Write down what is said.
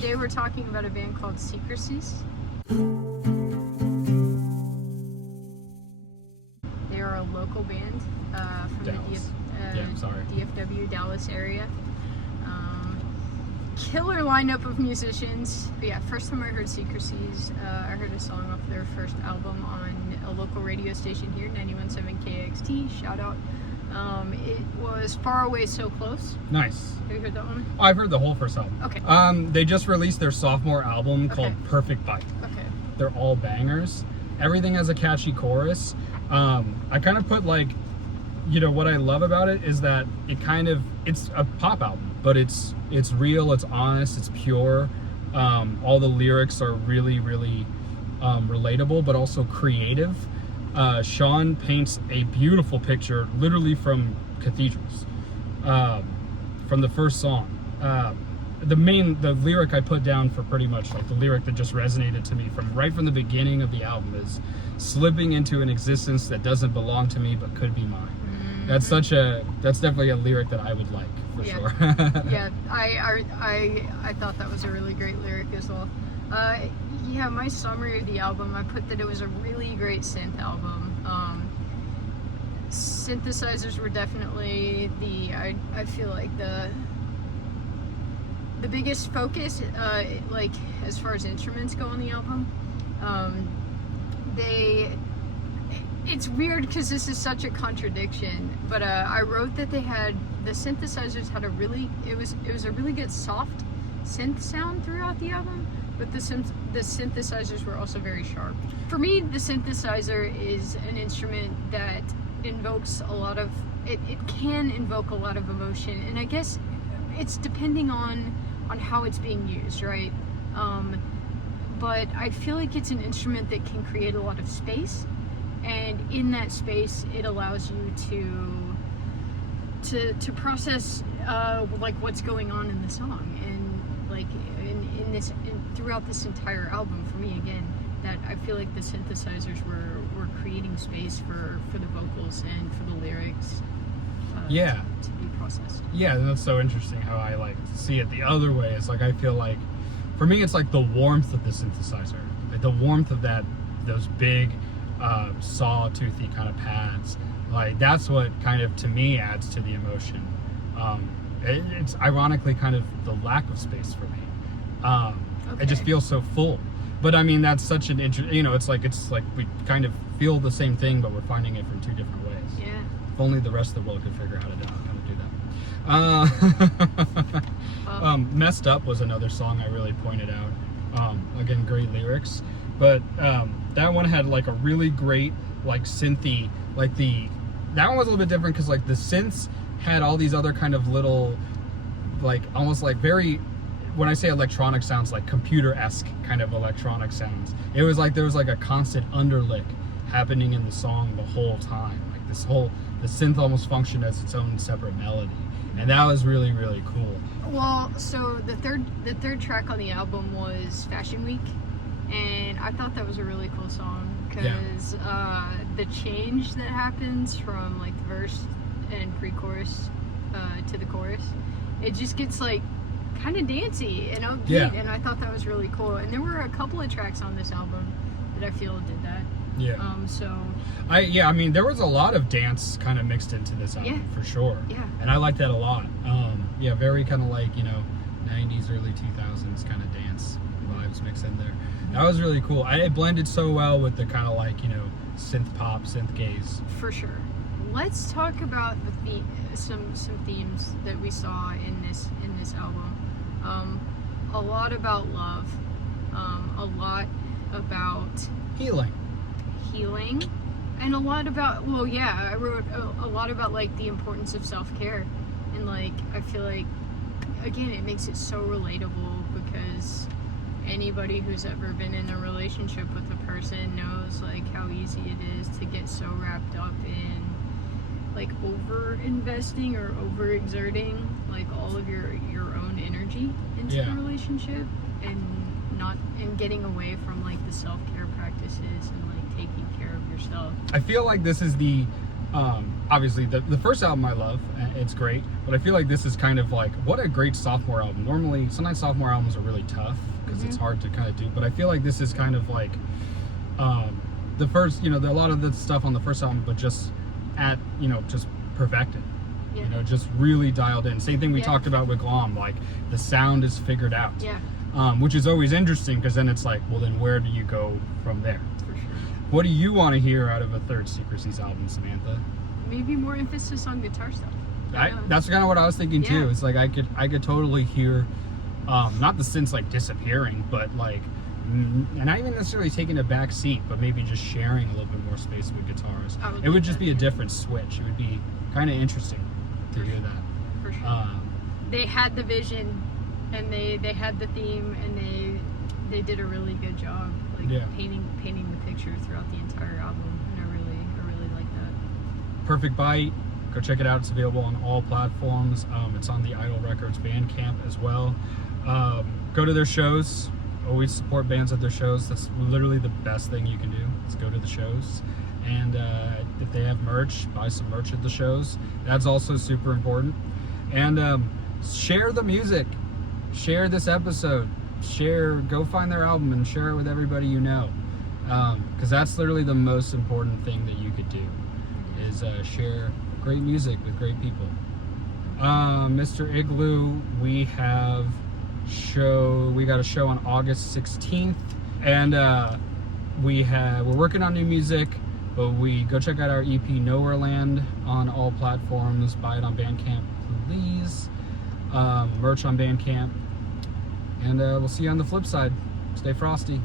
Today we're talking about a band called Secrecies. They are a local band from Dallas. the DFW, Dallas area. Killer lineup of musicians. But yeah, first time I heard Secrecies, I heard a song off their first album on a local radio station here, 91.7 KXT. Shout out. It was Far Away So Close. Nice. Have you heard that one? I've heard the whole first album. Okay. They just released their sophomore album called Perfect Bite. Okay. They're all bangers. Everything has a catchy chorus. I kind of put like, what I love about it is that it's a pop album, but it's real, it's honest, it's pure. All the lyrics are really, really relatable, but also creative. Sean paints a beautiful picture, literally from cathedrals, from the first song. The lyric I put down for pretty much like the lyric that just resonated to me from the beginning of the album is slipping into an existence that doesn't belong to me but could be mine. That's definitely a lyric that I would like for sure. Yeah, I thought that was a really great lyric as well. My summary of the album, I put that it was a really great synth album. Synthesizers were definitely I feel like the biggest focus, like as far as instruments go on the album. It's weird because this is such a contradiction, but I wrote that the synthesizers had a really good soft synth sound throughout the album, but the synthesizers were also very sharp. For me, the synthesizer is an instrument that invokes it can invoke a lot of emotion, and I guess it's depending on how it's being used, right? But I feel like it's an instrument that can create a lot of space. And in that space, it allows you to process like what's going on in the song, and like throughout this entire album. For me, again, that I feel like the synthesizers were creating space for the vocals and for the lyrics. To be processed. Yeah, that's so interesting how I like see it the other way. It's like I feel like for me, it's like the warmth of the synthesizer, like the warmth of those big. Sawtoothy kind of pads, like that's what kind of to me adds to the emotion. It's ironically kind of the lack of space for me. It just feels so full, but I mean that's such an it's like we kind of feel the same thing, but we're finding it from two different ways. Yeah. If only the rest of the world could figure out how to do that. Messed Up was another song I really pointed out. Again, great lyrics. But that one had like a really great like synthy, that one was a little bit different because like the synths had all these other kind of little like almost like very, when I say electronic sounds, like computer-esque kind of electronic sounds. It was like there was like a constant underlick happening in the song the whole time. Like the synth almost functioned as its own separate melody. And that was really, really cool. Well, so the third track on the album was Fashion Week. And I thought that was a really cool song because the change that happens from like the verse and pre-chorus to the chorus, it just gets like kind of dancey and upbeat, and I thought that was really cool. And there were a couple of tracks on this album that I feel did that. I mean there was a lot of dance kind of mixed into this album for sure. Yeah. And I like that a lot. Very kind of like 90s, early 2000s kind of dance vibes mixed in there. That was really cool. It blended so well with the kind of like, synth pop, synth gaze. For sure. Let's talk about some themes that we saw in this album. A lot about love. A lot about healing. And a lot about, I wrote a lot about like the importance of self-care. And like, I feel like, again, it makes it so relatable because anybody who's ever been in a relationship with a person knows like how easy it is to get so wrapped up in like over investing or over exerting like all of your own energy into the relationship and getting away from like the self-care practices and like taking care of yourself. I feel like this is the Obviously the first album I love, it's great, but I feel like this is kind of like, what a great sophomore album. Normally, sometimes sophomore albums are really tough because it's hard to kind of do, but I feel like this is kind of like the first, a lot of the stuff on the first album, but just just perfected. Yeah. Just really dialed in. Same thing we Yeah. talked about with Glom, like the sound is figured out. Yeah, Which is always interesting because then it's like, well, then where do you go from there? for sure. What do you want to hear out of a third Secrecies album, Samantha? Maybe more emphasis on guitar stuff. I don't know. That's kind of what I was thinking too. Yeah. It's like I could totally hear, not the synths like disappearing, but like, and not even necessarily taking a back seat, but maybe just sharing a little bit more space with guitars. It would just be a different switch. It would be kind of interesting to hear that. For sure. They had the vision, and they had the theme, and they did a really good job, like painting the picture throughout the entire album, and I really like that. Perfect Bite. Go check it out. It's available on all platforms. It's on the Idol Records Bandcamp as well. Go to their shows. Always support bands at their shows. That's literally the best thing you can do. Is go to the shows. And if they have merch, buy some merch at the shows. That's also super important. And share the music. Share this episode. Go find their album and share it with everybody you know. Because that's literally the most important thing that you could do, is share great music with great people. Mr. Igloo, we got a show on August 16th, and we're working on new music, but go check out our EP Nowhere Land on all platforms. Buy it on Bandcamp, please. Merch on Bandcamp, and we'll see you on the flip side. Stay frosty.